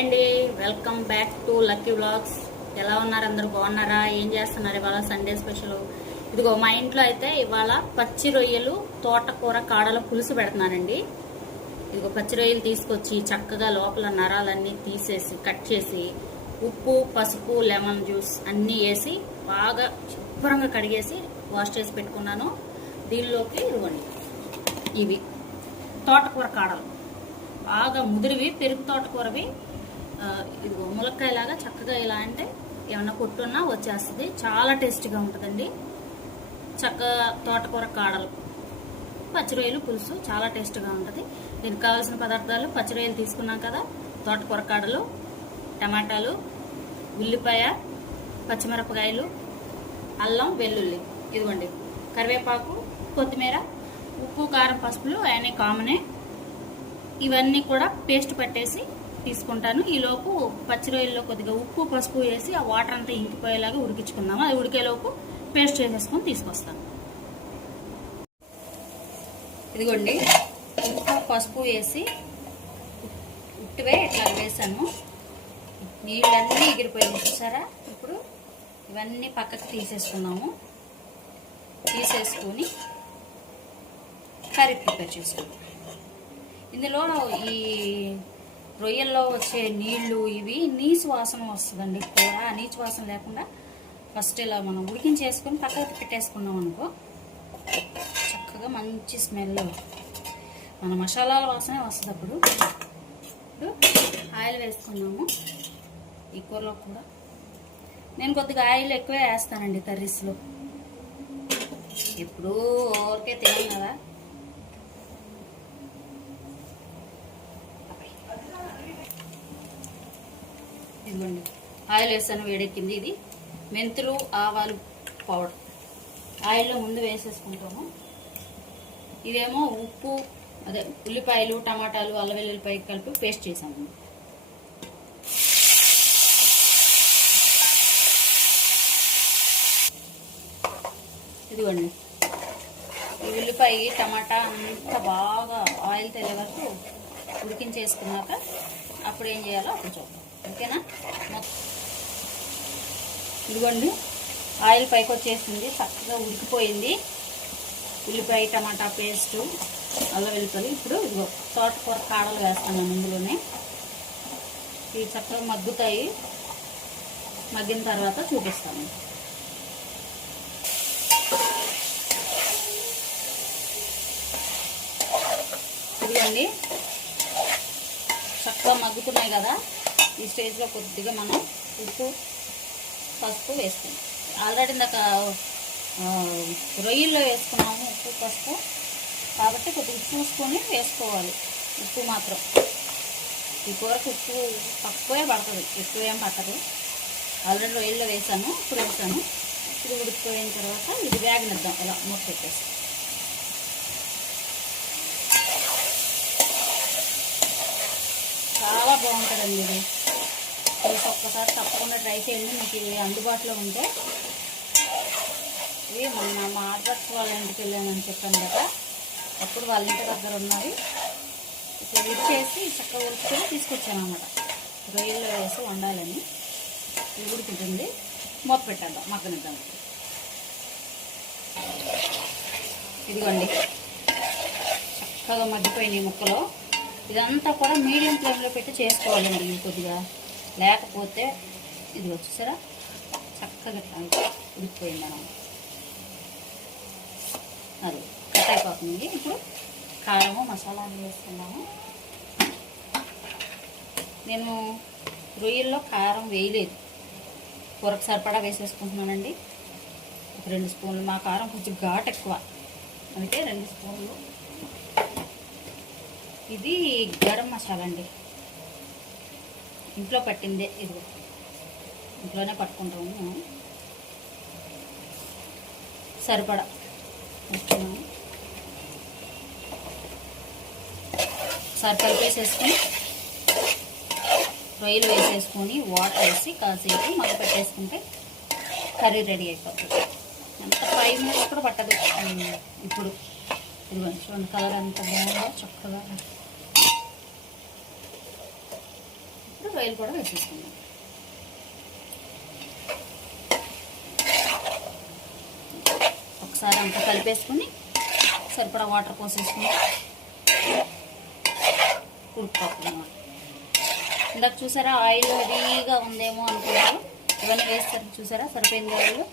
అండి, welcome back to lucky vlogs. ఎలా ఉన్నారు? అందరూ బాగున్నారా? ఏం చేస్తున్నారు? ఇవాళ సండే స్పెషల్. ఇదిగో మా ఇంట్లో అయితే ఇవాళ పచ్చి రొయ్యలు తోటకూర కాడల పులుసు పెడుతున్నానండి. ఇదిగో పచ్చి రొయ్యలు తీసుకొచ్చి చక్కగా లోపల నరాలన్నీ తీసేసి కట్ చేసి ఉప్పు, పసుపు, లెమన్ జ్యూస్ అన్నీ వేసి బాగా శుభ్రంగా కడిగేసి వాష్ చేసి పెట్టుకున్నాను. దీనిలోకి ఇదిగోండి ఇవి తోటకూర కాడలు బాగా ముదిరివి, పెరుగు తోటకూరవి. ఇదిగో ములక్కాయలాగా చక్కగా ఇలా అంటే ఏమన్నా కొట్టున్నా వచ్చేస్తుంది. చాలా టేస్టీగా ఉంటుందండి. చక్కగా తోటకూర కాడలు పచ్చి రొయ్యలు పులుసు చాలా టేస్టీగా ఉంటుంది. దీనికి కావాల్సిన పదార్థాలు: పచ్చి రొయ్యలు తీసుకున్నాం కదా, తోటకూర కాడలు, టమాటాలు, ఉల్లిపాయ, పచ్చిమిరపకాయలు, అల్లం, వెల్లుల్లి, ఇదిగోండి కరివేపాకు, కొత్తిమీర, ఉప్పు, కారం, పసుపులు అవన్నీ కామనే. ఇవన్నీ కూడా పేస్ట్ పట్టేసి తీసుకుంటాను. ఈలోపు పచ్చి రొయ్యల్లో కొద్దిగా ఉప్పు, పసుపు వేసి ఆ వాటర్ అంతా ఇంకిపోయేలాగా ఉడికించుకుందాము. అది ఉడికేలోపు పేస్ట్ చేసేసుకొని తీసుకొస్తాను. ఇదిగోండి ఉప్పు, పసుపు వేసి ఉట్టివే ఇట్లా వేసాను. నీళ్ళన్నీ ఎగిరిపోయింది చూసారా. ఇప్పుడు ఇవన్నీ పక్కకు తీసేసుకున్నాము. తీసేసుకొని కర్రీ ప్రిపేర్ చేసుకుంటాం. ఇందులో ఈ రొయ్యల్లో వచ్చే నీళ్లు ఇవి నీచు వాసన వస్తుందండి. కూర నీచు వాసన లేకుండా ఫస్ట్ ఇలా మనం ఉడికించేసుకొని పక్కకి పెట్టేసుకున్నాం అనుకో, చక్కగా మంచి స్మెల్ మన మసాలాల వాసనే వస్తుంది. అప్పుడు ఆయిల్ వేసుకున్నాము. ఈ కూరలో కూడా నేను కొద్దిగా ఆయిల్ ఎక్కువే వేస్తానండి కర్రీస్లో. ఎప్పుడూ ఊరికే తినాం కదా. ఇదిగోండి ఆయిల్ వేసాను, వేడెక్కింది. ఇది మెంతులు, ఆవాలు పౌడర్ ఆయిల్లో ముందు వేసేసుకుంటాము. ఇదేమో ఉప్పు, అదే ఉల్లిపాయలు, టమాటాలు, అల్లం వెల్లుల్లిపాయ కలిపి పేస్ట్ చేసాము. ఇదిగోండి ఈ ఉల్లిపాయ, టమాటా అంతా బాగా ఆయిల్ తెలే వరకు ఉడికించేసుకున్నాక అప్పుడు ఏం చేయాలో అప్పుడు చూద్దాం. ఓకేనా? ఇదిగోండి ఆయిల్ పైకి వచ్చేసింది, చక్కగా ఉడికిపోయింది. ఉల్లిపాయ, టమాటా పేస్టు, అల్లం వెల్లుల్లి. ఇప్పుడు ఇదిగో తోటకూర కాడలు వేస్తాను ఇందులోనే. ఇవి చక్కగా మగ్గుతాయి. మగ్గిన తర్వాత చూపిస్తాను. ఇదిగోండి చక్కగా మగ్గుతున్నాయి కదా. ఈ స్టేజ్లో కొద్దిగా మనం ఉప్పు, పసుపు వేస్తాం. ఆల్రెడీ ఇందాక రొయ్యల్లో వేసుకున్నాము ఉప్పు, పసుపు, కాబట్టి కొద్దిగా చూసుకొని వేసుకోవాలి. ఉప్పు మాత్రం ఈ కూరకు ఉప్పు తక్కువే పడుతుంది, ఎక్కువేం పట్టదు. ఆల్రెడీ రొయ్యల్లో వేసాను, ఇప్పుడు వేసాను. ఇప్పుడు ఉడికిపోయిన తర్వాత ఇది వేగనిద్దాం. ఇలా మూత పెట్టేసి చాలా బాగుంటుందండి ఇది. ఒక్కసారి తప్పకుండా ట్రై చేయండి. మీకు ఇవి అందుబాటులో ఉంటే. ఇవి మొన్న మా ఆడపడుచు వాళ్ళ ఇంటికి వెళ్ళానని చెప్పాను కదా, అప్పుడు వాళ్ళ ఇంటి దగ్గర ఉన్నవి ఇట్లా విడిచేసి చక్కగా ఉడుకుని తీసుకొచ్చాను అన్నమాట. రొయ్యల్లో వేసి వండాలని. ఇది ఉడుకుతుంది, మూత పెట్టేద్దాం, మగ్గనిద్దాం. ఇదిగోండి చక్కగా మగ్గిపోయినాయి ముక్కలు. ఇదంతా కూడా మీడియం ఫ్లేమ్లో పెట్టి చేసుకోవాలండి. ఇది కొద్దిగా లేకపోతే ఇది వచ్చేసారా చక్కగా ఉడికిపోయింది అన్నమాట. అది కట్ అయిపోతుంది. ఇప్పుడు కారము, మసాలా అన్నీ వేసుకున్నాము. నేను రొయ్యల్లో కారం వేయలేదు, కూరకు సరిపడా వేసేసుకుంటున్నానండి. ఒక 2 స్పూన్లు. మా కారం కొంచెం ఘాటు ఎక్కువ, అందుకే 2 స్పూన్లు. ఇది గరం మసాలా అండి, ఇంట్లో పట్టిందే. ఇది ఇంట్లోనే పట్టుకుంటాము మేము. సరిపడా వేసుకున్నాము. సరిపడా వేసేసుకొని రొయ్యలు వేసేసుకొని వాటర్ వేసి కాసేపు మగ్గ పెట్టేసుకుంటే కర్రీ రెడీ అయిపోతుంది. అంత 5 మినిట్స్ కూడా పట్టదు. ఇప్పుడు ఇదిగోండి చూడండి కలర్ ఎంత బాగుందో చక్కగా. రొయ్యలు కూడా వేసేసుకుందాం. ఒకసారి అంతా కలిపేసుకుని సరిపడా వాటర్ పోసేసుకుని ఉడుకుపోతున్నాం. ఇందాక చూసారా ఆయిల్ హెవీగా ఉందేమో అనుకున్నారు, ఇవన్నీ వేస్తారు చూసారా సరిపోయింది ఆయిల్.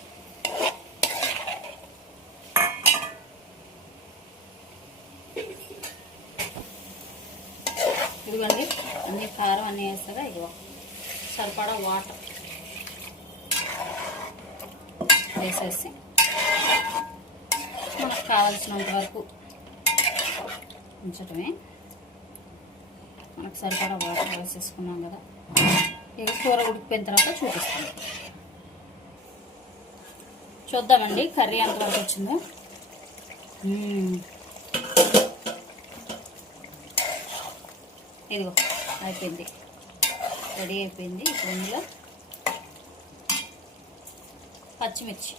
ఇదిగోండి అన్ని కారం అన్నీ వేస్తాగా, ఇదిగో సరిపడా వాటర్ వేసేసి మనకు కావాల్సినంత వరకు ఉంచటమే. మనకు సరిపడా వాటర్ వేసేసుకున్నాం కదా, ఇక కూర ఉడికిపోయిన తర్వాత చూపిస్తాను. చూద్దామండి కర్రీ ఎంతవరకు వచ్చిందో. ఇదిగో అయిపోయింది, రెడీ అయిపోయింది. ఇప్పుడు ఇందులో పచ్చిమిర్చి,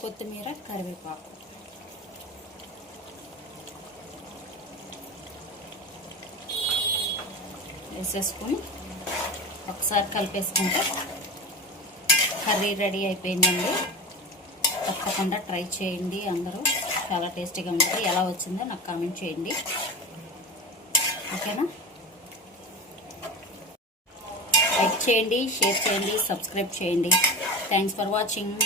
కొత్తిమీర, కరివేపాకు వేసేసుకొని ఒకసారి కలిపేసుకుంటే కర్రీ రెడీ అయిపోయిందండి. తప్పకుండా ట్రై చేయండి అందరూ, చాలా టేస్టీగా ఉంటుంది. ఎలా వచ్చిందో నాకు కామెంట్ చేయండి, ఓకేనా? లైక్ చేయండి, షేర్ చేయండి, సబ్స్క్రైబ్ చేయండి. Thanks for watching.